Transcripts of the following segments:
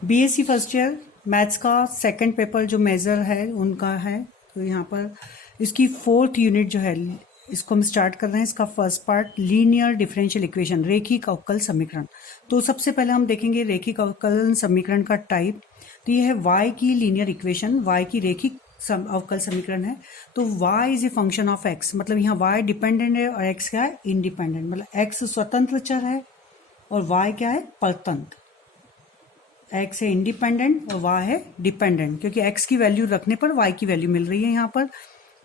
BSc first year maths का second paper जो major है उनका है। तो यहाँ पर इसकी फोर्थ यूनिट जो है इसको हम स्टार्ट कर रहे हैं। इसका first part linear differential equation, रेखिक अवकल समीकरण। तो सबसे पहले हम देखेंगे रेखिक अवकल समीकरण का टाइप। तो ये है y की लीनियर इक्वेशन, y की रेखिक अवकल समीकरण है। तो y is a function of x, मतलब यहाँ y डिपेंडेंट है और x क्या है, इंडिपेंडेंट। मतलब x स्वतंत्र चर है और y क्या है, परतंत्र। x है इंडिपेंडेंट और y है डिपेंडेंट, क्योंकि x की वैल्यू रखने पर y की वैल्यू मिल रही है यहाँ पर।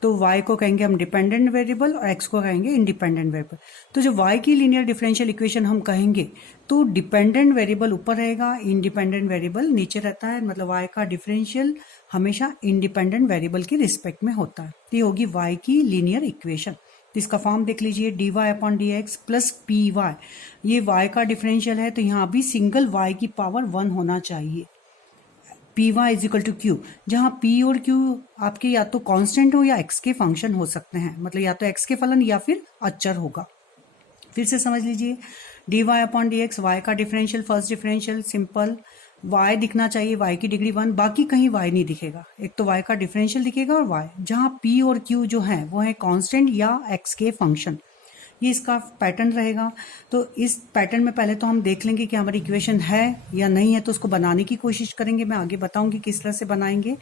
तो y को कहेंगे हम डिपेंडेंट वेरिएबल और x को कहेंगे इंडिपेंडेंट वेरिएबल। तो जो y की लीनियर डिफरेंशियल इक्वेशन हम कहेंगे तो डिपेंडेंट वेरिएबल ऊपर रहेगा, इंडिपेंडेंट वेरिएबल नीचे रहता है। मतलब y का डिफरेंशियल हमेशा इंडिपेंडेंट वेरिएबल के रिस्पेक्ट में होता है। तो ये होगी y की लीनियर इक्वेशन। तो इसका फॉर्म देख लीजिए, dy upon D x plus P y. ये y का डिफरेंशियल है तो यहाँ भी सिंगल y की पावर 1 होना चाहिए। P Y is equal to q, जहाँ p और q आपके या तो कांस्टेंट हो या x के फंक्शन हो सकते हैं। मतलब या तो x के फलन या फिर अचर होगा। फिर से समझ लीजिए, dy upon D X, Y का differential, first differential simple. y दिखना चाहिए, y की डिग्री 1, बाकी कहीं y नहीं दिखेगा। एक तो y का डिफरेंशियल दिखेगा और y, जहाँ p और q जो है वो है कांस्टेंट या x के फंक्शन। ये इसका पैटर्न रहेगा। तो इस पैटर्न में पहले तो हम देख लेंगे कि हमारी इक्वेशन है या नहीं है, तो उसको बनाने की कोशिश करेंगे। मैं आगे बताऊंगी किस तरह से बनाएंगे।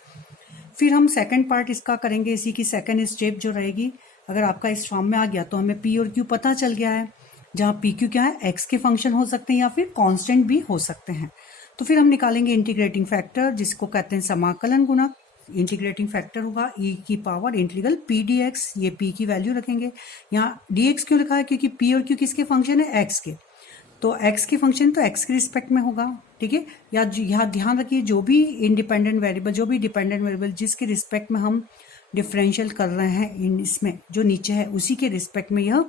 फिर हम सेकंड पार्ट इसका करेंगे, इसी की सेकंड स्टेप जो रहेगी। अगर आपका इस फॉर्म में आ गया तो हमें p और q पता चल गया है, जहाँ p q क्या है, x के फंक्शन हो सकते हैं या फिर कांस्टेंट भी हो सकते हैं। तो फिर हम निकालेंगे इंटीग्रेटिंग फैक्टर, जिसको कहते हैं समाकलन गुणक। इंटीग्रेटिंग फैक्टर होगा e की पावर इंटीग्रल p dx। ये p की वैल्यू रखेंगे। यहाँ dx क्यों लिखा है, क्योंकि p और q किसके फंक्शन है, x के। तो x के फंक्शन तो x के रिस्पेक्ट में होगा, ठीक है। या यहाँ ध्यान रखिए, जो भी इंडिपेंडेंट वेरिएबल, जो भी डिपेंडेंट वेरिएबल जिसके रिस्पेक्ट में हम डिफरेंशियल कर रहे हैं, इसमें जो नीचे है उसी के रिस्पेक्ट में यह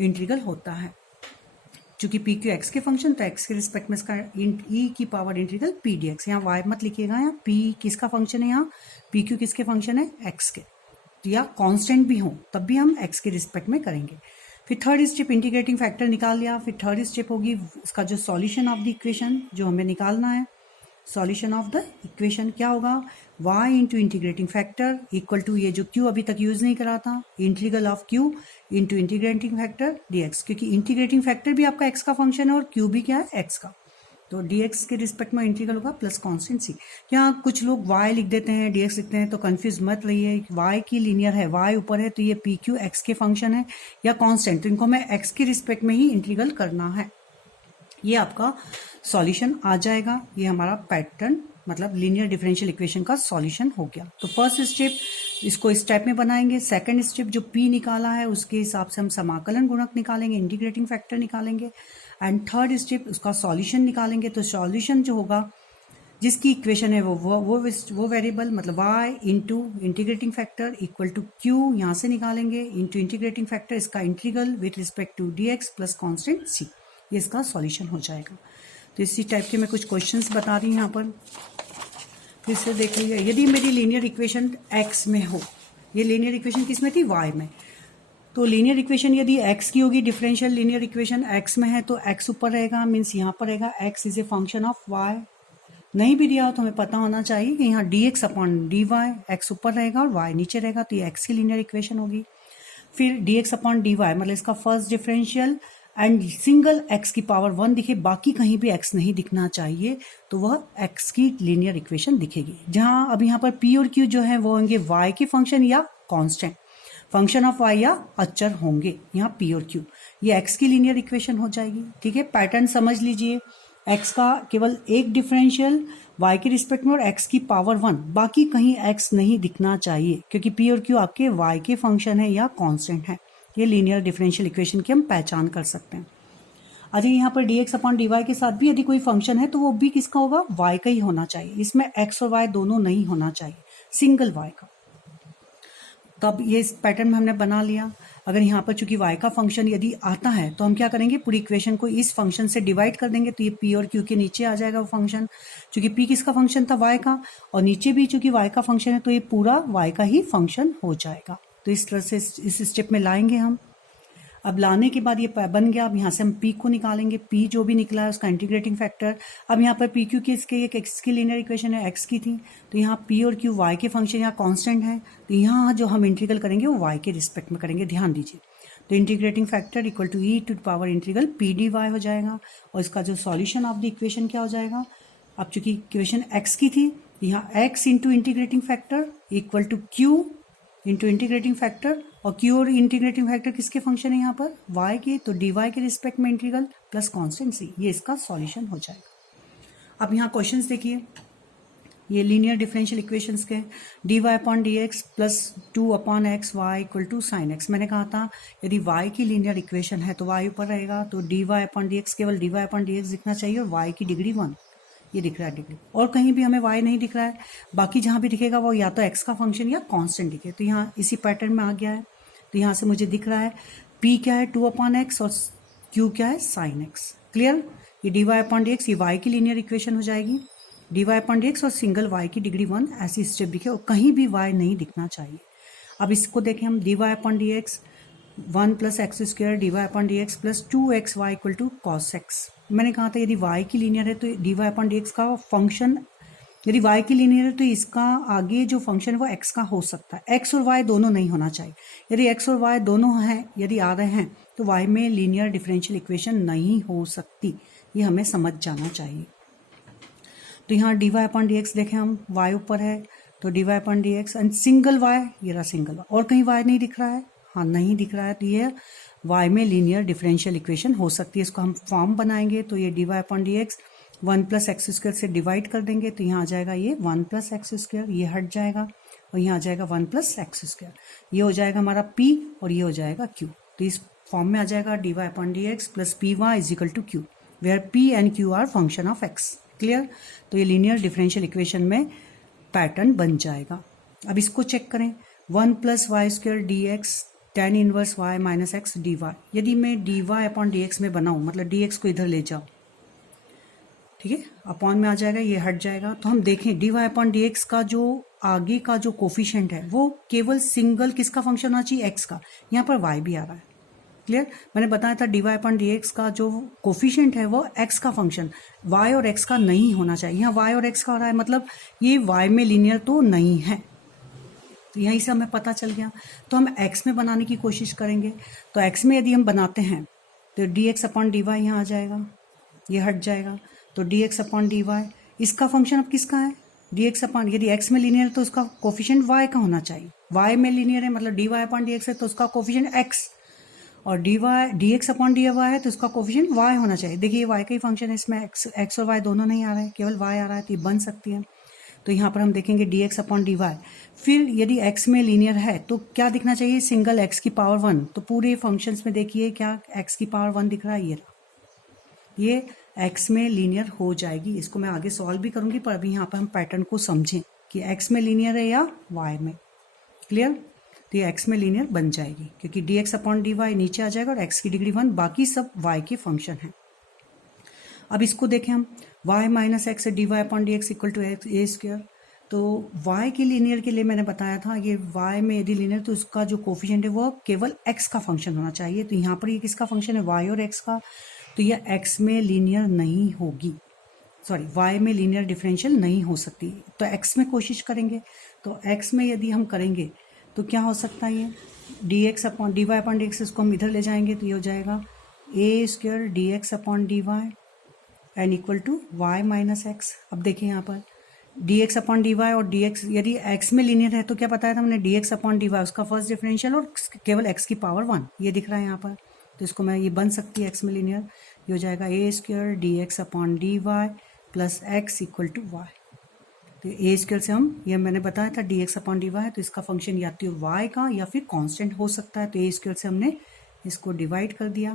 इंटीग्रल होता है। चूंकि पी क्यू एक्स के फंक्शन, तो एक्स के रिस्पेक्ट में इसका ई की power integral p D x. यहाँ वाई मत लिखिएगा, यहाँ पी किसका फंक्शन है, यहाँ पी क्यू किसके फंक्शन है, एक्स के। तो या कांस्टेंट भी हो तब भी हम एक्स के रिस्पेक्ट में करेंगे। फिर थर्ड स्टेप इंटीग्रेटिंग फैक्टर निकाल लिया। फिर थर्ड स्टेप होगी इसका जो सॉल्यूशन ऑफ द इक्वेशन जो हमें निकालना है। सॉल्यूशन ऑफ द इक्वेशन क्या होगा, y into integrating factor equal to, ये जो q अभी तक यूज नहीं करा था, integral of q into integrating factor dx। क्योंकि इंटीग्रेटिंग फैक्टर भी आपका x का फंक्शन है और q भी क्या है, x का। तो dx के रिस्पेक्ट में इंटीग्रल होगा प्लस कॉन्स्टेंट c। यहाँ कुछ लोग y लिख देते हैं, dx लिखते हैं, तो कंफ्यूज मत रहिए। y की लीनियर है, y ऊपर है, तो ये पी क्यू एक्स के फंक्शन है या कॉन्स्टेंट, तो इनको हमें x के रिस्पेक्ट में ही इंटीग्रल करना है। ये आपका सॉल्यूशन आ जाएगा। ये हमारा पैटर्न, मतलब लीनियर डिफरेंशियल इक्वेशन का सॉल्यूशन हो गया। तो फर्स्ट स्टेप इसको इस टाइप में बनाएंगे। सेकंड स्टेप जो p निकाला है उसके हिसाब से हम समाकलन गुणक निकालेंगे, इंटीग्रेटिंग फैक्टर निकालेंगे। एंड थर्ड स्टेप उसका सॉल्यूशन निकालेंगे। तो सॉल्यूशन जो होगा, जिसकी इक्वेशन है वो वेरिएबल, मतलब y into integrating factor equal to q, यहाँ से निकालेंगे, इंटू इंटीग्रेटिंग फैक्टर इसका integral with respect to dx plus constant c। ये इसका सॉल्यूशन हो जाएगा। तो इसी टाइप के मैं कुछ क्वेश्चंस बता रही हूँ यहाँ पर। फिर से देख लीजिए, यदि मेरी लीनियर इक्वेशन x में हो, ये लीनियर इक्वेशन किस में थी, y में। तो लीनियर इक्वेशन यदि x की होगी, डिफरेंशियल लीनियर इक्वेशन x में है, तो x ऊपर रहेगा, मीन्स यहाँ पर रहेगा x is a function of y। नहीं भी दिया हो तो हमें पता होना चाहिए कि यहाँ dx अपॉन dy, x ऊपर रहेगा और y नीचे रहेगा, तो ये x की लीनियर इक्वेशन होगी। फिर dx अपॉन dy, मतलब इसका first differential and single x की पावर 1 दिखे, बाकी कहीं भी x नहीं दिखना चाहिए, तो वह x की लीनियर इक्वेशन दिखेगी। जहां अब यहाँ पर p और q जो है वो होंगे y के फंक्शन या कांस्टेंट, फंक्शन ऑफ y या अचर होंगे यहाँ p और q। ये x की लीनियर इक्वेशन हो जाएगी, ठीक है। पैटर्न समझ लीजिए, x का केवल एक डिफरेंशियल y के रिस्पेक्ट में और x की पावर 1, बाकी कहीं x नहीं दिखना चाहिए, क्योंकि p और q आपके y के फंक्शन है या कांस्टेंट है। ये लीनियर डिफरेंशियल इक्वेशन की हम पहचान कर सकते हैं। अगर यहाँ पर dx अपॉन dy के साथ भी यदि कोई फंक्शन है तो वो भी किसका होगा, y का ही होना चाहिए। इसमें x और y दोनों नहीं होना चाहिए, सिंगल y का। तब ये इस पैटर्न में हमने बना लिया। अगर यहाँ पर चूंकि y का फंक्शन यदि आता है तो हम क्या करेंगे, पूरी इक्वेशन को इस फंक्शन से डिवाइड कर देंगे, तो ये p और q के नीचे आ जाएगा वो फंक्शन। चूंकि p किसका फंक्शन था, y का, और नीचे भी चूंकि y का फंक्शन है, तो ये पूरा y का ही फंक्शन हो जाएगा। तो इस तरह से इस स्टेप में लाएंगे हम। अब लाने के बाद ये बन गया। अब यहाँ से हम पी को निकालेंगे, पी जो भी निकला है उसका इंटीग्रेटिंग फैक्टर। अब यहाँ पर पी क्यू की इसके एक एक्स की लीनियर इक्वेशन है, एक्स की थी, तो यहाँ पी और क्यू वाई के फंक्शन यहाँ कांस्टेंट है, तो यहाँ जो हम इंटीग्रल करेंगे वो वाई के रिस्पेक्ट में करेंगे, ध्यान दीजिए। तो integrating factor equal to e to power integral p d y हो जाएगा, और इसका जो सॉल्यूशन ऑफ द इक्वेशन क्या हो जाएगा। अब चूंकि इक्वेशन एक्स की थी, यहाँ x into integrating factor equal to q into integrating factor, और क्यू और इंटीग्रेटिंग फैक्टर किसके फंक्शन है यहाँ पर, वाई के, तो डी वाई के रिस्पेक्ट में इंटीग्रल प्लस कॉन्स्टेंट सी, ये इसका सॉल्यूशन हो जाएगा। अब यहाँ क्वेश्चंस देखिए, ये लीनियर डिफरेंशियल इक्वेशंस के d Y upon D x plus 2 upon x y equal to sine x. मैंने कहा था यदि वाई की लीनियर इक्वेशन है तो वाई ऊपर रहेगा, तो D Y upon D X केवल D Y upon D X दिखना चाहिए, और वाई की डिग्री 1 ये दिख रहा है डिग्री, और कहीं भी हमें y नहीं दिख रहा है। बाकी जहाँ भी दिखेगा वो या तो x का फंक्शन या कांस्टेंट दिखे, तो यहाँ इसी पैटर्न में आ गया है। तो यहाँ से मुझे दिख रहा है p क्या है 2 अपॉन एक्स और q क्या है साइन एक्स। क्लियर, ये dy अपॉन डी एक्स ये y की लीनियर इक्वेशन हो जाएगी, dy अपॉन डी एक्स और सिंगल y की डिग्री 1 ऐसी स्टेप दिखे, और कहीं भी y नहीं दिखना चाहिए। अब इसको देखें हम, dy upon D x 1 plus x square D Y upon D x plus 2 XY equal to cos x. मैंने कहा था यदि y की लीनियर है तो D Y upon D x का फंक्शन, यदि y की लीनियर है तो इसका आगे जो फंक्शन है वो x का हो सकता है, x और y दोनों नहीं होना चाहिए। यदि x और y दोनों हैं, यदि आ रहे हैं, तो y में लीनियर डिफरेंशियल इक्वेशन नहीं हो सकती, ये हमें समझ जाना चाहिए। तो यहाँ d Y upon D x देखें हम, y ऊपर है तो D Y upon D x and single y, ये रहा सिंगल y, और कहीं y नहीं दिख रहा है, हाँ नहीं दिख रहा है, तो ये y में लीनियर डिफरेंशियल इक्वेशन हो सकती है। इसको हम फॉर्म बनाएंगे, तो ये d Y upon D x 1 plus x square से डिवाइड कर देंगे, तो यहाँ आ जाएगा ये 1 प्लस एक्स स्क्वायर, ये हट जाएगा, और यहाँ आ जाएगा 1 प्लस एक्स स्क्वायर, ये हो जाएगा हमारा p और ये हो जाएगा q। तो इस फॉर्म में आ जाएगा d Y upon D x plus P Y is equal to q, where p and q are function of x। Clear, तो ये लीनियर डिफरेंशियल इक्वेशन में पैटर्न बन जाएगा। अब इसको चेक करें, 1 plus y square D x tan inverse y minus x d y. यदि मैं d Y upon D x में बनाऊँ, मतलब डी एक्स को इधर ले जाओ, ठीक है, अपॉन में आ जाएगा, ये हट जाएगा, तो हम देखें d Y upon D x का जो आगे का जो कोफिशिएंट है वो केवल सिंगल किसका फंक्शन होना चाहिए, x का, यहाँ पर y भी आ रहा है। क्लियर, मैंने बताया था d Y upon D x का जो कोफिशिएंट है वो x का फंक्शन, y और x का नहीं होना चाहिए, यहाँ y और x का हो रहा है, मतलब ये y में लीनियर तो नहीं है, तो यहीं से हमें पता चल गया। तो हम x में बनाने की कोशिश करेंगे, तो x में यदि हम बनाते हैं तो d x upon D y यहाँ आ जाएगा, ये हट जाएगा, तो d x upon D y, इसका फंक्शन अब किसका है, डी एक्स अपॉन, यदि x में लीनियर है तो उसका कोफिशिएंट y का होना चाहिए, y में लीनियर है मतलब d Y upon D x है तो उसका कोफिशिएंट x, और D x upon D Y है तो उसका कोफिशिएंट y होना चाहिए। देखिए ये y का ही फंक्शन है, इसमें x और y दोनों नहीं आ रहे हैं, केवल y आ रहा है, तो ये बन सकती है। तो यहाँ पर हम देखेंगे d x upon D y, फिर यदि x में लीनियर है तो क्या दिखना चाहिए, सिंगल x की पावर 1, तो पूरे फंक्शंस में देखिए क्या x की पावर 1 दिख रहा है, ये x में लीनियर हो जाएगी। इसको मैं आगे सॉल्व भी करूंगी, पर अभी यहाँ पर हम पैटर्न को समझें कि x में लीनियर है या y में। क्लियर, तो ये x में लीनियर बन जाएगी क्योंकि d x upon D y नीचे आ जाएगा और x की डिग्री 1, बाकी सब y के फंक्शन हैं। अब इसको देखें हम, y minus x d Y upon D x equal to a square, तो y के लीनियर के लिए मैंने बताया था ये y में यदि लीनियर तो उसका जो कोफिशिएंट है वो केवल x का फंक्शन होना चाहिए, तो यहाँ पर ये किसका फंक्शन है, y और x का, तो यह x में लीनियर नहीं होगी, सॉरी y में लीनियर डिफरेंशियल नहीं हो सकती, तो x में कोशिश करेंगे, तो x में यदि हम करेंगे तो क्या हो सकता है, ये D x upon D Y upon D X, इसको हम इधर ले जाएंगे तो ये हो जाएगा A square D x upon D Y and equal to Y minus X. अब देखिए यहाँ पर D x upon D Y और डी एक्स, यदि x में लीनियर है तो क्या बताया था हमने, D x upon D Y उसका फर्स्ट डिफरेंशियल और केवल x की पावर 1, ये दिख रहा है यहाँ पर, तो इसको मैं, ये बन सकती है x में लीनियर, ये हो जाएगा A square D x upon D Y plus x equal to Y. तो ए स्क्वायर से हम, ये मैंने बताया था D x upon D Y है तो इसका फंक्शन या तो y का या फिर कांस्टेंट हो सकता है, तो ए स्क्वायर से हमने इसको डिवाइड कर दिया,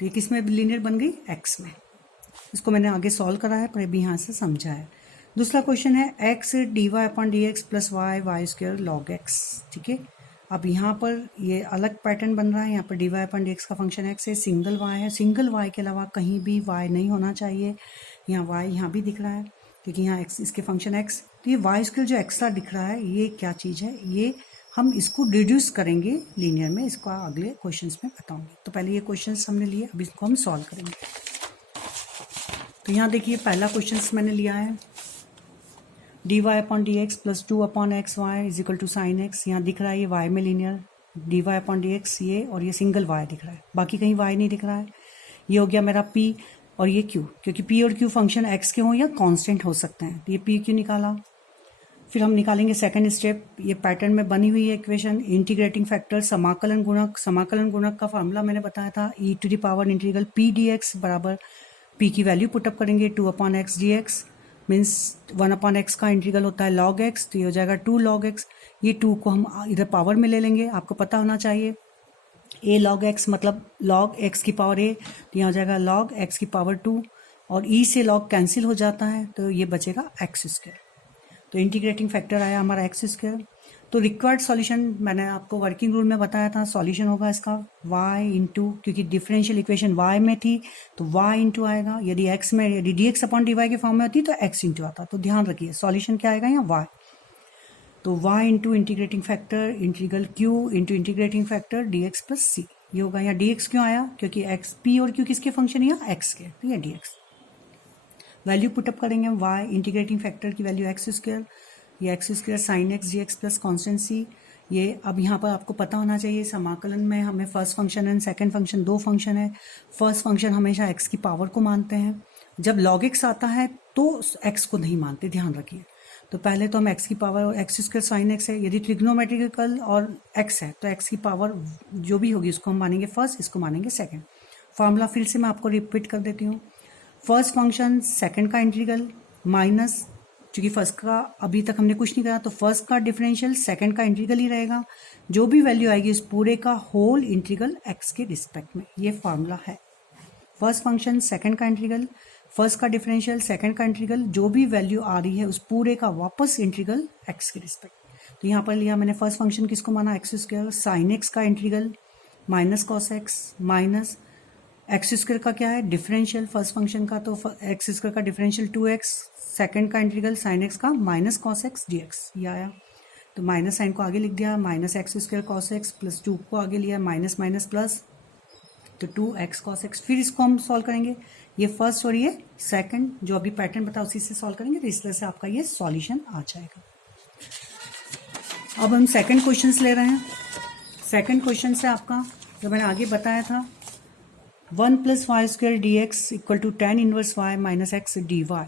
तो ये किस में लीनियर बन गई, x में। इसको मैंने आगे सॉल्व करा है पर अभी यहाँ से समझा है। दूसरा क्वेश्चन है x d Y upon D x plus y y square log x, ठीक है। अब यहाँ पर ये अलग पैटर्न बन रहा है, यहाँ पर d Y upon D x का फंक्शन x है, सिंगल y है, सिंगल y के अलावा कहीं भी y नहीं होना चाहिए, यहाँ y यहाँ भी दिख रहा है क्योंकि यहाँ x इसके फंक्शन x, तो ये वाई स्क्वायर जो एक्स्ट्रा दिख रहा है ये क्या चीज़ है, ये हम इसको रिड्यूस करेंगे लीनियर में, इसको अगले क्वेश्चंस में बताऊंगी। तो पहले ये क्वेश्चंस हमने लिए, अब इसको हम सॉल्व करेंगे। तो यहाँ देखिए पहला क्वेश्चंस मैंने लिया है dy upon D x plus 2 upon x y is equal to sine x. यहाँ दिख रहा है ये y में linear dy upon D x ये, और ये सिंगल y दिख रहा है, बाकी कहीं y नहीं दिख रहा है। ये हो गया मेरा p और ये q, क्योंकि p और q फंक्शन x के हों या कांस्टेंट हो सकते हैं, तो ये p q निकाला। फिर हम निकालेंगे सेकंड स्टेप, ये पैटर्न में बनी हुई है इक्वेशन, इंटीग्रेटिंग फैक्टर समाकलन गुणक। समाकलन गुणक का फार्मूला मैंने बताया था e to the power integral p dx बराबर p की वैल्यू पुटअप करेंगे 2 upon x D x, means 1 upon x का इंटीग्रल होता है लॉग एक्स, तो ये हो जाएगा 2 लॉग एक्स। ये 2 को हम इधर पावर में ले लेंगे, आपको पता होना चाहिए a लॉग एक्स मतलब लॉग एक्स की पावर a, तो यहाँ हो जाएगा लॉग एक्स की पावर 2, और e से लॉग कैंसिल हो जाता है तो ये बचेगा एक्स स्क्वायर। तो इंटीग्रेटिंग फैक्टर आया हमारा एक्स स्क्वायर। तो रिक्वायर्ड सॉल्यूशन मैंने आपको वर्किंग रूल में बताया था, सॉल्यूशन होगा इसका y इंटू, क्योंकि डिफरेंशियल इक्वेशन y में थी तो y इंटू आएगा, यदि x में यदि dx अपॉन dy के फॉर्म में होती तो x इंटू आता। तो ध्यान रखिए सॉल्यूशन क्या आएगा यहाँ y, तो y into integrating factor integral q into integrating factor dx plus c, ये होगा। यहाँ dx क्यों आया, क्योंकि x p और q किसके फंक्शन है, यहाँ x के, तो ये dx वैल्यू पुटअप करेंगे हम y इंटीग्रेटिंग फैक्टर की वैल्यू एक्स स्क्वायर, ये X square sine X D x plus constant सी। ये अब यहाँ पर आपको पता होना चाहिए समाकलन में हमें first function and second function दो फंक्शन है। फर्स्ट फंक्शन हमेशा एक्स की पावर को मानते हैं, जब लॉग एक्स आता है तो एक्स को नहीं मानते, ध्यान रखिए। तो पहले तो हम एक्स की power x square sine x है, यदि ट्रिग्नोमेट्रिकल और एक्स है तो एक्स की पावर जो भी होगी उसको हम मानेंगे फर्स्ट, इसको मानेंगे सेकेंड। फॉर्मूला फिर से मैं आपको रिपीट कर देती हूँ, फर्स्ट फंक्शन सेकंड का इंटीग्रल माइनस, क्योंकि फर्स्ट का अभी तक हमने कुछ नहीं करा तो फर्स्ट का डिफरेंशियल सेकंड का इंटीग्रल ही रहेगा, जो भी वैल्यू आएगी इस पूरे का होल इंटीग्रल एक्स के रिस्पेक्ट में, ये फार्मूला है। फर्स्ट फंक्शन सेकंड का इंटीग्रल, फर्स्ट का डिफरेंशियल सेकंड का इंटीग्रल, जो भी वैल्यू आ रही है उस पूरे का वापस इंटीग्रल एक्स के रिस्पेक्ट। तो यहाँ पर लिया मैंने फर्स्ट फंक्शन किसको माना, एक्स स्क्वायर साइन एक्स का integral minus cos x minus x square का क्या है डिफरेंशियल फर्स्ट फंक्शन का, तो एक्स स्क्वायर का डिफरेंशियल 2x, सेकंड का इंटीग्रल साइन एक्स का minus cos x D x, ये आया। तो माइनस साइन को आगे लिख दिया, minus x square cos x plus 2 को आगे लिया, माइनस माइनस प्लस, तो 2x कॉस एक्स। फिर इसको हम सॉल्व करेंगे, ये फर्स्ट और ये सेकंड जो अभी पैटर्न बता उसी से सॉल्व करेंगे, तो इस तरह से आपका ये सॉल्यूशन आ जाएगा। अब हम सेकंड क्वेश्चन ले रहे हैं। सेकंड क्वेश्चन से आपका जो मैंने आगे बताया था 1 plus y square D x equal to tan inverse y minus x d y.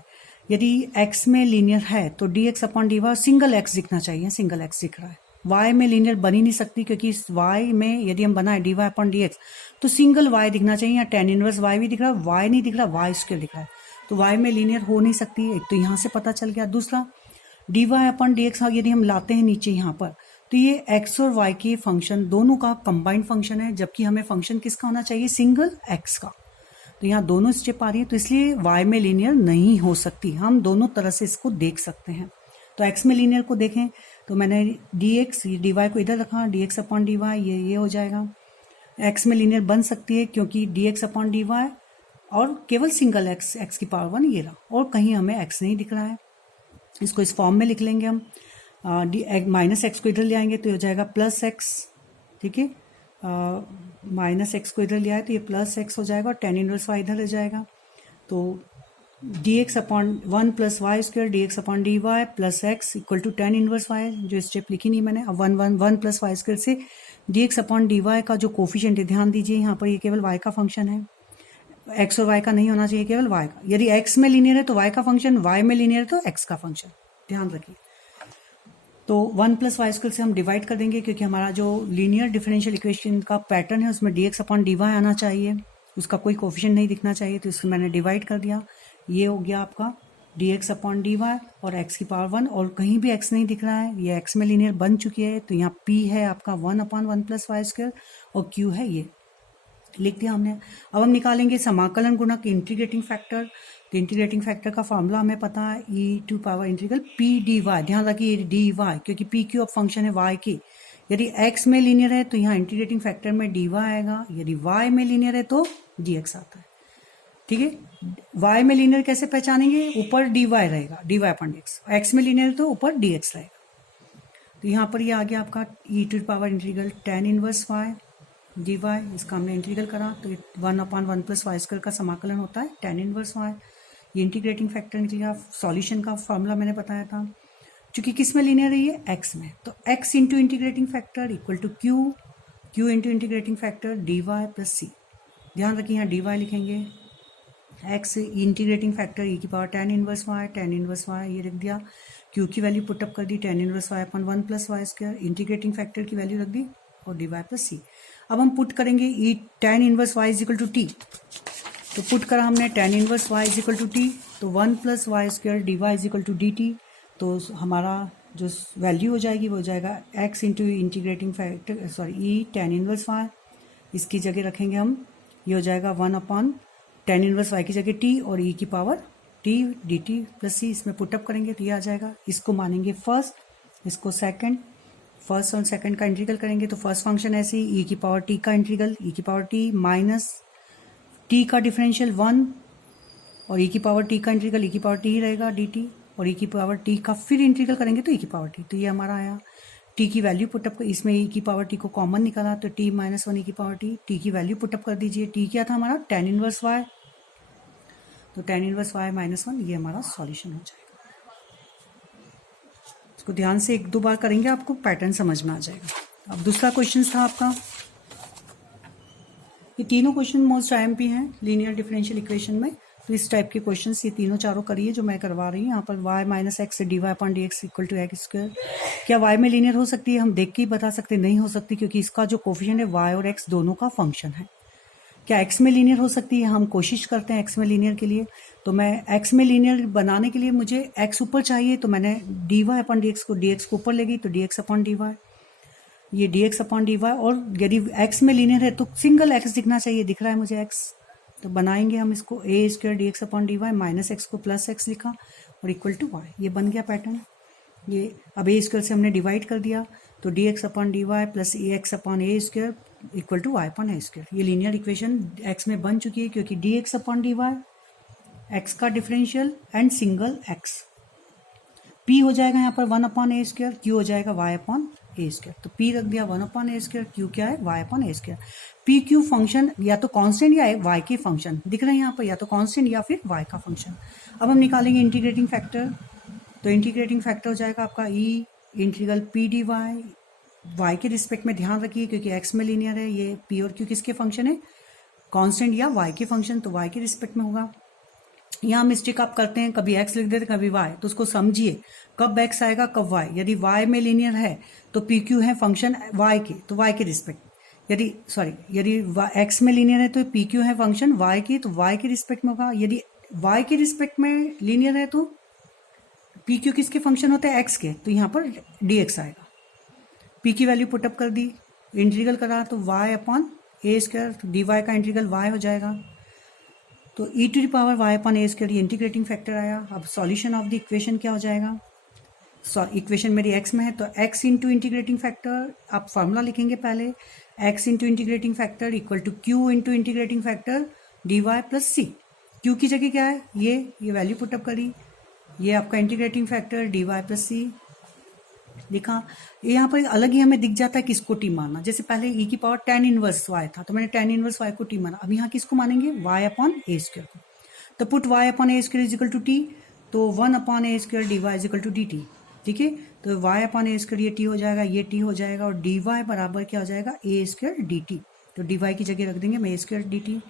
यदि x में लीनियर है तो d x upon D y single x दिखना चाहिए, सिंगल x दिख रहा है। y में लीनियर बन ही नहीं सकती, क्योंकि इस y में यदि हम बनाए d Y upon D x तो सिंगल y दिखना चाहिए। यहाँ टेन इनवर्स y भी दिख रहा है, y नहीं दिख रहा, वाई स्क्वायर दिख रहा है, तो y में लीनियर हो नहीं सकती, एक तो यहाँ से पता चल गया। दूसरा d Y upon D x यदि हम लाते हैं नीचे यहाँ पर, तो ये x और y के फंक्शन दोनों का कंबाइंड फंक्शन है, जबकि हमें फंक्शन किसका होना चाहिए, सिंगल x का। तो यहाँ दोनों स्टेप आ रही है, तो इसलिए y में लीनियर नहीं हो सकती। हम दोनों तरह से इसको देख सकते हैं। तो x में लीनियर को देखें तो मैंने dx dy को इधर रखा, dx अपॉन dy ये हो जाएगा। x में लीनियर बन सकती है क्योंकि dx अपॉन dy और केवल सिंगल x की पावर 1 ये रहा, और कहीं हमें x नहीं दिख रहा है। इसको इस फॉर्म में लिख लेंगे हम, माइनस एक्स को इधर ले आएंगे तो हो जाएगा प्लस एक्स, ठीक है। माइनस एक्स को इधर ले आए तो ये प्लस एक्स हो जाएगा, और टेन इनवर्स वाई इधर ले जाएगा। तो d x upon 1 plus y square D x upon D Y plus x equal to tan inverse y, जो स्टेप लिखी नहीं मैंने। अब 1 प्लस वाई स्क्वायर से d x upon D y का जो कोफिशिएंट है, ध्यान दीजिए यहाँ पर ये केवल वाई का फंक्शन है, एक्स और वाई का नहीं होना चाहिए, केवल वाई का। यदि एक्स में लीनियर है तो वाई का फंक्शन, वाई में लीनियर है तो एक्स का फंक्शन, ध्यान रखिए। तो 1 प्लस वाई स्क्वायर से हम डिवाइड कर देंगे, क्योंकि हमारा जो लीनियर डिफरेंशियल इक्वेशन का पैटर्न है उसमें d x upon D y आना चाहिए, उसका कोई कोफिशिएंट नहीं दिखना चाहिए, तो इसको मैंने डिवाइड कर दिया। ये हो गया आपका d x upon D Y और एक्स की पावर 1, और कहीं भी एक्स नहीं दिख रहा है, ये एक्स में लीनियर बन चुकी है। तो यहाँ पी है आपका 1 अपॉन 1 प्लस वाई स्क्वायर, और क्यू है ये, लिख दिया हमने। अब हम निकालेंगे समाकलन गुणक इंटीग्रेटिंग फैक्टर। तो इंटीग्रेटिंग फैक्टर का फॉर्मूला हमें पता है, e to power integral p d y, ध्यान रखिए डी वाई, क्योंकि पी क्यू अब फंक्शन है वाई की। यदि एक्स में लीनियर है तो यहाँ इंटीग्रेटिंग फैक्टर में डी वाई आएगा, यदि वाई में लीनियर है तो डी एक्स आता है, ठीक है। वाई में लीनियर कैसे पहचानेंगे, ऊपर डी वाई रहेगा, d Y upon D x. X में लीनियर है तो ऊपर डी एक्स रहेगा। तो यहाँ पर ये आ गया आपका e to power integral tan inverse y d y, इसका हमने इंटीग्रल करा तो 1/1 प्लस वाई स्क्वायर का समाकलन होता है tan इनवर्स वाई। ये इंटीग्रेटिंग फैक्टर निकलेगा। सॉल्यूशन का फॉर्मूला मैंने बताया था, चूंकि किस में लीनियर है ये x में, तो x into integrating factor equal to q into integrating factor d Y plus c. ध्यान रखिए यहाँ डी वाई लिखेंगे, x इंटीग्रेटिंग फैक्टर e की पावर tan इनवर्स y ये रख दिया, q की वैल्यू पुटअप कर दी tan inverse y upon 1 plus y square, integrating factor की वैल्यू रख दी और डी वाई प्लस सी। अब हम पुट करेंगे e tan inverse y is equal to T, तो पुट करा हमने tan inverse y is equal to T, तो 1 plus y square D Y is equal to D t. तो हमारा जो वैल्यू हो जाएगी वो हो जाएगा x इंटू इंटीग्रेटिंग फैक्टर ई tan इनवर्स y, इसकी जगह रखेंगे हम, ये हो जाएगा 1/tan इनवर्स y की जगह t और e की power t d t plus c. इसमें पुटअप करेंगे तो ये आ जाएगा। इसको मानेंगे फर्स्ट, इसको सेकंड, फर्स्ट और सेकंड का इंटीग्रल करेंगे तो फर्स्ट फंक्शन ऐसे ही e की पावर t का इंटीग्रल e की पावर t माइनस t का डिफरेंशियल 1 और e की पावर t का इंटीग्रल e की पावर t ही रहेगा dt और e की पावर t का फिर इंटीग्रल करेंगे तो e की पावर t। तो ये हमारा आया t की वैल्यू पुटअप, इसमें e की पावर t को कॉमन निकाला तो t माइनस 1 e की पावर t की वैल्यू पुटअप कर दीजिए। t क्या था हमारा tan इनवर्स y, तो tan इनवर्स y माइनस 1, ये हमारा सॉल्यूशन हो जाएगा। इसको ध्यान से एक दो बार करेंगे आपको पैटर्न समझ में आ जाएगा। अब दूसरा क्वेश्चन था आपका, ये तीनों क्वेश्चन मोस्ट आईएमपी हैं लीनियर डिफरेंशियल इक्वेशन में, तो इस टाइप के क्वेश्चंस ये तीनों चारों करिए जो मैं करवा रही हूँ। यहाँ पर y minus x d Y upon D x equal to x square, क्या y में लीनियर हो सकती है? हम देख के ही बता सकते नहीं हो सकती, क्योंकि इसका जो कोफिशिएंट है y और x दोनों का फंक्शन है। क्या x में लीनियर हो सकती है? हम कोशिश करते हैं x में लीनियर के लिए, तो मैं x में लीनियर बनाने के लिए मुझे x ऊपर चाहिए, तो मैंने d Y upon D x को dx को ऊपर ले गई तो dx अपॉन डी वाई, ये dx अपॉन डी वाई। और यदि x में लीनियर है तो सिंगल x दिखना चाहिए, दिख रहा है मुझे x, तो बनाएंगे हम इसको a square D x upon D y minus x को प्लस एक्स लिखा और इक्वल टू वाई, ये बन गया पैटर्न। ये अब ए स्क्वायर से हमने डिवाइड कर दिया तो d x upon D Y plus a x upon A square equal to y upon A square. ये लीनियर इक्वेशन एक्स में बन चुकी है, क्योंकि d x upon D y x का differential and single x, p हो जाएगा यहाँ पर 1 अपॉन ए स्क्वायर, क्यू हो जाएगा वाई अपॉन ए स्क्वायर। तो पी रख दिया 1 अपॉन ए स्क्वायर, क्यू क्या है वाई अपॉन ए स्क्वायर। पी क्यू फंक्शन या तो कांस्टेंट या वाई के फंक्शन दिख रहे हैं यहाँ पर, या तो कांस्टेंट या फिर वाई का फंक्शन। अब हम निकालेंगे इंटीग्रेटिंग फैक्टर, तो इंटीग्रेटिंग फैक्टर हो जाएगा आपका e integral p d y, y के रिस्पेक्ट में ध्यान रखिए क्योंकि एक्स में लीनियर है, ये पी और क्यू किसके फंक्शन है? कांस्टेंट या वाई के फंक्शन, तो वाई के रिस्पेक्ट में होगा। यहाँ मिस्टेक आप करते हैं, कभी एक्स लिख देते कभी वाई, तो उसको समझिए कब एक्स आएगा कब वाई। यदि वाई में लीनियर है तो पी क्यू है फंक्शन वाई के, तो वाई के रिस्पेक्ट, यदि एक्स में लीनियर है तो पी क्यू है फंक्शन वाई की, तो वाई के रिस्पेक्ट में होगा। यदि वाई के रिस्पेक्ट में लीनियर है तो पी क्यू किसके फंक्शन होते हैं? एक्स के, तो यहाँ पर डी एक्स आएगा। पी की वैल्यू पुटअप कर दी, इंटीग्रल करा तो वाई अपॉन ए स्क्वायर, तो डी वाई का इंटीग्रल वाई हो जाएगा, तो e to the power y upon A square, ये इंटीग्रेटिंग फैक्टर आया। अब सॉल्यूशन ऑफ द इक्वेशन क्या हो जाएगा? इक्वेशन मेरी एक्स में है तो एक्स इंटू इंटीग्रेटिंग फैक्टर, आप फार्मूला लिखेंगे पहले, x into integrating factor equal to q into integrating factor d Y plus c. Q की जगह क्या है? ये वैल्यू पुटअप करी, ये आपका integrating factor d Y plus c लिखा। यहाँ पर अलग ही हमें दिख जाता है किसको टी मानना, जैसे पहले ई की पावर tan इनवर्स वाई था तो मैंने tan इनवर्स वाई को टी माना, अब यहाँ किसको मानेंगे? वाई अपॉन ए स्क्वायर को, तो put Y upon A square is equal to T, तो 1 upon A square D Y is equal to D T. ठीक है, तो वाई अपॉन ए स्क्वायर ये टी हो जाएगा, ये टी हो जाएगा, और डी वाई बराबर क्या हो जाएगा? A square D t. तो डी वाई की जगह रख देंगे मैं ए स्क्वायर डी टी।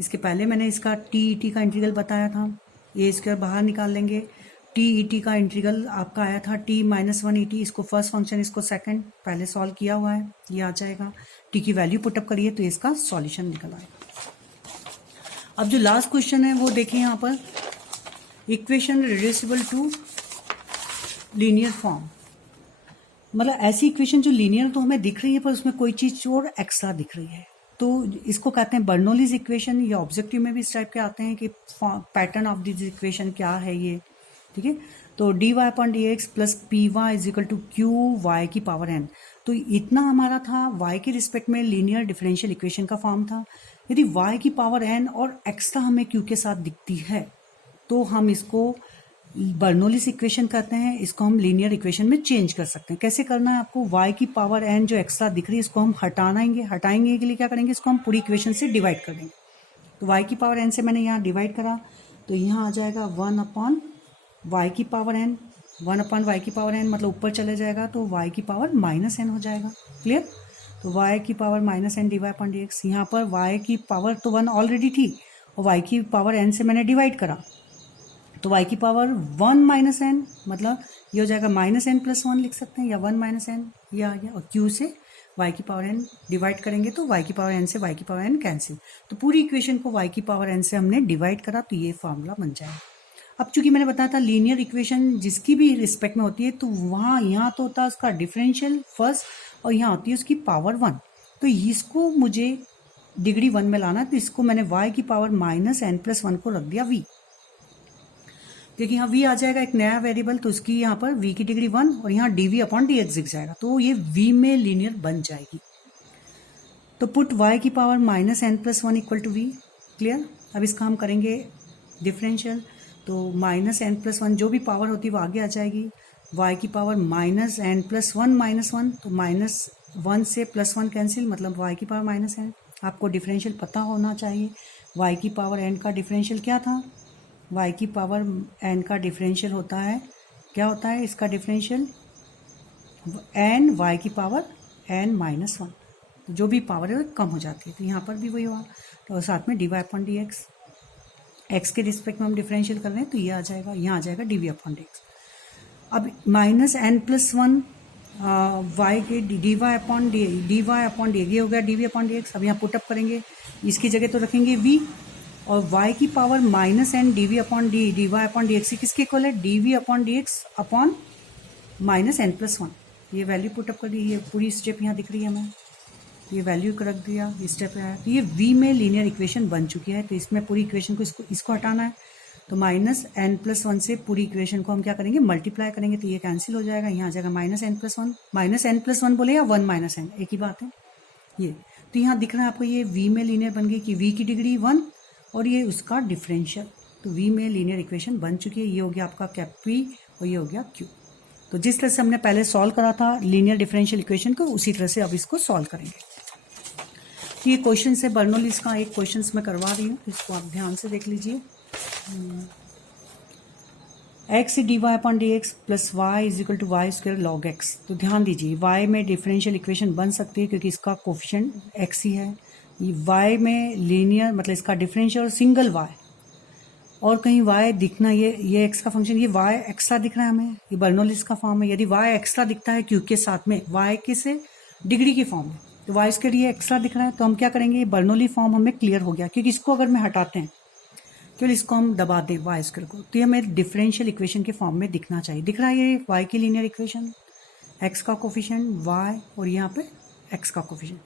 इसके पहले मैंने इसका टी का इंटीग्रल बताया था, ए स्क्वायर बाहर निकाल लेंगे, टी ई टी का इंटीग्रल आपका आया था टी माइनस 1 ई टी, इसको फर्स्ट फंक्शन इसको सेकंड, पहले सॉल्व किया हुआ है, ये आ जाएगा। टी की वैल्यू पुटअप करिए तो इसका सॉल्यूशन निकल आएगा। अब जो लास्ट क्वेश्चन है वो देखिए यहाँ पर, equation reducible to linear form, मतलब ऐसी इक्वेशन जो लीनियर तो हमें दिख रही है पर उसमें कोई चीज और एक्स्ट्रा दिख रही है, तो इसको कहते हैं बर्नौलीज इक्वेशन, या ऑब्जेक्टिव में भी इस टाइप के आते हैं कि पैटर्न ऑफ दिस इक्वेशन क्या है ये। ठीक है, तो D Y upon D x plus P Y is equal to Q Y की पावर एन, तो इतना हमारा था वाई के रिस्पेक्ट में लीनियर डिफरेंशियल इक्वेशन का फॉर्म था। यदि वाई की पावर एन और एक्स्ट्रा हमें क्यू के साथ दिखती है तो हम इसको बर्नौलीज इक्वेशन कहते हैं, इसको हम लीनियर इक्वेशन में चेंज कर सकते हैं। कैसे करना है आपको, y की पावर n जो एक्स्ट्रा दिख रही है इसको हम हटाएंगे के लिए क्या करेंगे, इसको हम पूरी इक्वेशन से डिवाइड कर देंगे। तो y की पावर n से मैंने यहाँ डिवाइड करा तो यहाँ आ जाएगा 1/y की पावर n, 1/y की पावर n मतलब ऊपर चले जाएगा तो y की पावर -n हो जाएगा। क्लियर। तो y की पावर -n dy/dx, यहाँ पर y की पावर तो 1 ऑलरेडी थी और y की पावर n से मैंने डिवाइड करा तो y की पावर 1 - n मतलब ये हो जाएगा -n+1 लिख सकते हैं, या 1 - n ये आ गया। और q से y की पावर n डिवाइड करेंगे तो y की पावर n से y की पावर n कैंसिल। तो पूरी इक्वेशन को y की पावर n से हमने डिवाइड करा तो ये फॉर्मूला बन जाएगा। अब चूंकि मैंने बताया था लीनियर इक्वेशन जिसकी भी रिस्पेक्ट में होती है तो वहाँ यहाँ तो होता है उसका डिफरेंशियल फर्स्ट और यहाँ होती है उसकी पावर 1। तो इसको मुझे डिग्री 1 में लाना है तो इसको मैंने y की पावर -n+1 को रख दिया v, क्योंकि यहाँ v आ जाएगा एक नया वेरिएबल तो उसकी यहाँ पर v की डिग्री 1 और यहाँ dv/dx दिख जाएगा तो ये v में लीनियर बन जाएगी। तो पुट y की पावर -n+1 = v। क्लियर। अब इसका हम करेंगे डिफरेंशियल तो -n+1 जो भी पावर होती है वो आगे आ जाएगी, y की पावर -n+1 तो -1 से +1 कैंसिल मतलब y की पावर -n। आपको डिफरेंशियल पता होना चाहिए, y की पावर n का डिफरेंशियल क्या था, y की पावर n का डिफरेंशियल होता है, क्या होता है इसका डिफरेंशियल n y की पावर n-1, तो जो भी पावर है वो कम हो जाती है। तो यहाँ पर भी वही हुआ तो साथ में dy/dx, x के रिस्पेक्ट में हम डिफरेंशियल कर रहे हैं तो ये आ जाएगा, यहाँ आ जाएगा dv/dx। अब -n+1 y के dy/dx ये हो गया dv/dx। अब यहाँ पुटअप करेंगे, इसकी जगह तो रखेंगे v और y की पावर -n dy/dx किसके इक्वल है, dv/dx अपॉन -n+1। ये वैल्यू पुटअप कर दी, ये पूरी स्टेप यहाँ दिख रही है हमें, ये वैल्यू रख दिया, इस स्टेप पे आया तो ये v में लीनियर इक्वेशन बन चुकी है। तो इसमें पूरी इक्वेशन को इसको हटाना है तो -n+1 से पूरी इक्वेशन को हम क्या करेंगे, मल्टीप्लाई करेंगे तो ये कैंसिल हो जाएगा, यहाँ आ जाएगा -n+1 -n+1 बोले या 1 - n एक ही बात है ये। तो यहाँ दिख रहा है आपको ये v में लीनियर बन गई कि v की डिग्री 1 और ये उसका डिफरेंशियल, तो v में लीनियर इक्वेशन बन चुकी है। ये हो गया आपका कैप p और ये हो गया q। तो जिस तरह से हमने पहले सॉल्व करा था लीनियर डिफरेंशियल इक्वेशन को उसी तरह से अब इसको सॉल्व करेंगे। तो ये क्वेश्चन है बर्नौलीज का, एक क्वेश्चन मैं करवा रही हूँ, इसको आप ध्यान से देख लीजिए। x dy/dx plus y = y² log x। तो ध्यान दीजिए y में डिफरेंशियल इक्वेशन बन सकती है क्योंकि इसका कोफिशिएंट x ही है। y में लीनियर मतलब इसका डिफरेंशियल सिंगल y और कहीं y दिखना, ये x का फंक्शन, ये y एक्स्ट्रा दिख रहा है हमें, ये बर्नौलीज का फॉर्म है। यदि y एक्स्ट्रा दिखता है q के साथ में, y के से डिग्री की फॉर्म में, तो y² ये एक्स्ट्रा दिख रहा है तो हम क्या करेंगे, ये बर्नौली फॉर्म हमें क्लियर हो गया क्योंकि इसको अगर मैं हटाते हैं केवल इसको हम दबा दें y² को तो ये हमें डिफरेंशियल इक्वेशन के फॉर्म में दिखना चाहिए। दिख रहा है ये y की लीनियर इक्वेशन, x का कोफिशिएंट y और यहाँ पे x का कोफिशिएंट।